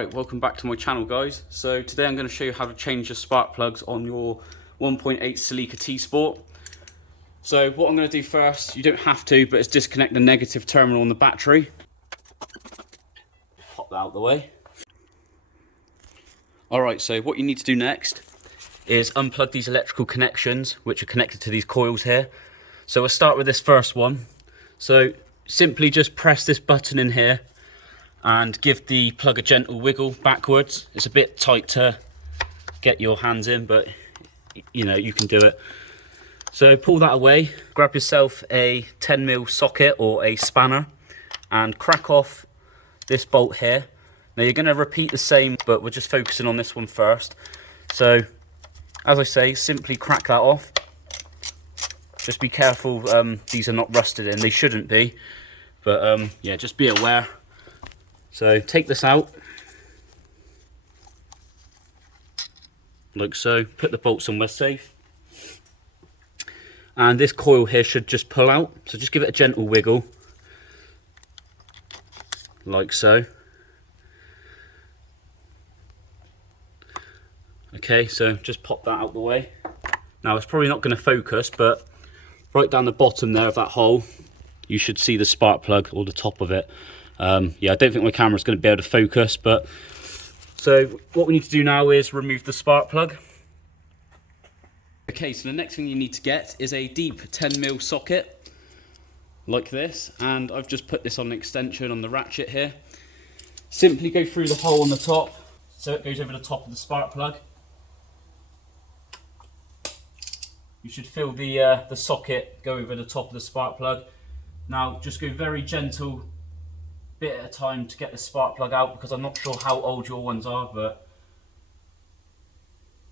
Alright, welcome back to my channel, guys. So today I'm going to show you how to change your spark plugs on your 1.8 Celica T-SPORT. So what I'm going to do first, you don't have to, but it's disconnect the negative terminal on the battery. Pop that out of the way. Alright, so what you need to do next is unplug these electrical connections which are connected to these coils here. So we'll start with this first one. So simply just press this button in here and give the plug a gentle wiggle backwards. It's a bit tight to get your hands in, but you know, you can do it. So pull that away, grab yourself a 10mm socket or a spanner and crack off this bolt here. Now you're going to repeat the same, but we're just focusing on this one first. So as I say, simply crack that off. Just be careful, these are not rusted in, they shouldn't be, but yeah, just be aware. So take this out, like so, put the bolt somewhere safe. And this coil here should just pull out, so just give it a gentle wiggle, like so. Okay, so just pop that out the way. Now it's probably not going to focus, but right down the bottom there of that hole, you should see the spark plug or the top of it. Yeah, I don't think my camera's going to be able to focus, but so what we need to do now is remove the spark plug. Okay, so the next thing you need to get is a deep 10mm socket like this, and I've just put this on an extension on the ratchet here. Simply go through the hole on the top so it goes over the top of the spark plug. You should feel the socket go over the top of the spark plug. Now just go very gentle, bit at a time to get the spark plug out, because I'm not sure how old your ones are, but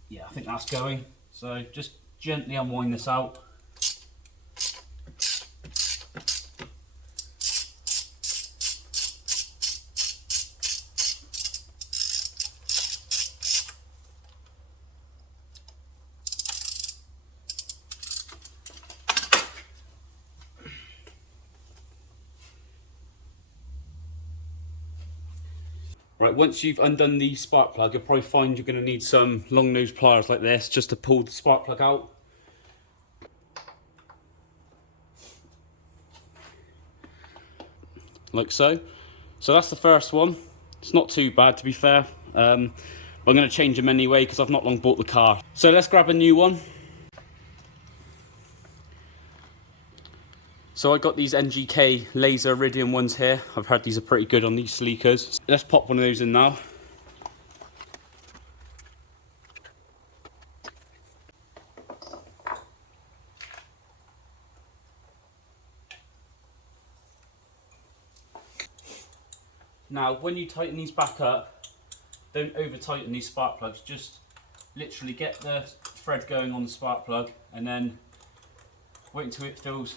yeah, I think that's going. So just gently unwind this out. Right, once you've undone the spark plug, you'll probably find you're going to need some long nose pliers like this just to pull the spark plug out. Like so. So that's the first one. It's not too bad, to be fair. I'm going to change them anyway because I've not long bought the car. So let's grab a new one. So I got these NGK laser iridium ones here. I've heard these are pretty good on these Celicas. Let's pop one of those in now. Now when you tighten these back up, don't over tighten these spark plugs, just literally get the thread going on the spark plug and then wait until it feels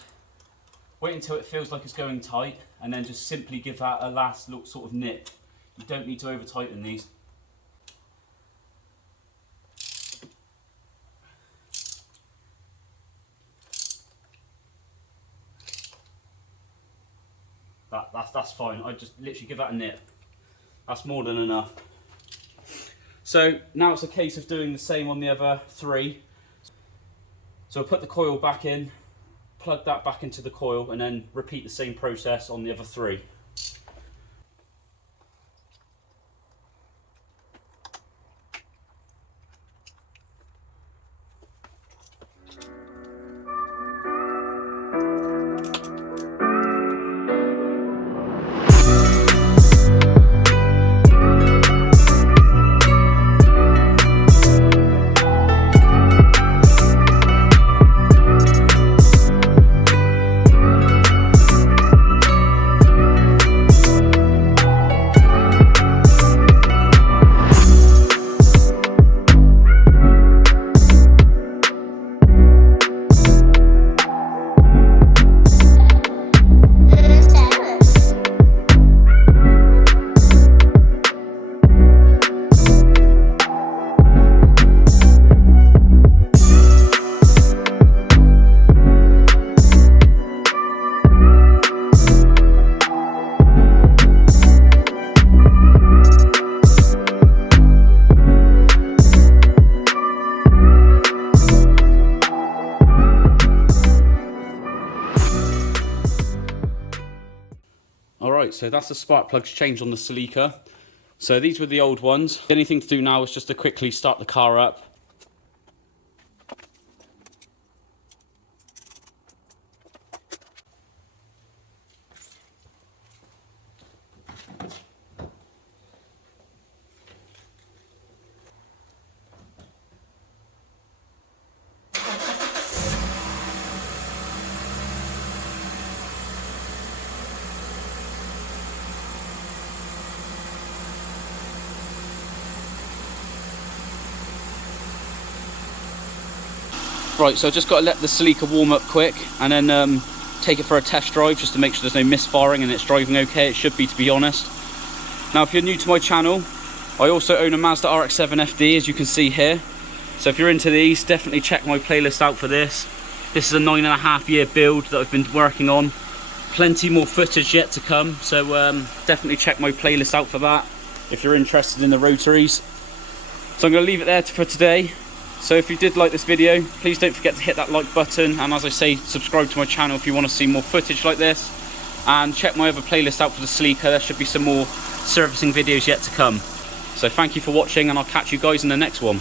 like it's going tight, and then just simply give that a last little sort of nip. You don't need to over tighten these. That's fine. I just literally give that a nip. That's more than enough. So now it's a case of doing the same on the other three. So I'll put the coil back in, plug that back into the coil, and then repeat the same process on the other three. Right, so that's the spark plugs changed on the Celica. So these were the old ones. The only thing to do now is just to quickly start the car up. Right, so I've just got to let the Celica warm up quick and then take it for a test drive just to make sure there's no misfiring and it's driving okay. It should be, to be honest. Now, if you're new to my channel, I also own a Mazda RX-7 FD, as you can see here. So if you're into these, definitely check my playlist out for this. This is a 9.5-year build that I've been working on. Plenty more footage yet to come, so definitely check my playlist out for that if you're interested in the rotaries. So I'm going to leave it there for today. So if you did like this video, please don't forget to hit that like button, and as I say, subscribe to my channel if you want to see more footage like this, and check my other playlist out for the Celica. There should be some more servicing videos yet to come. So thank you for watching, and I'll catch you guys in the next one.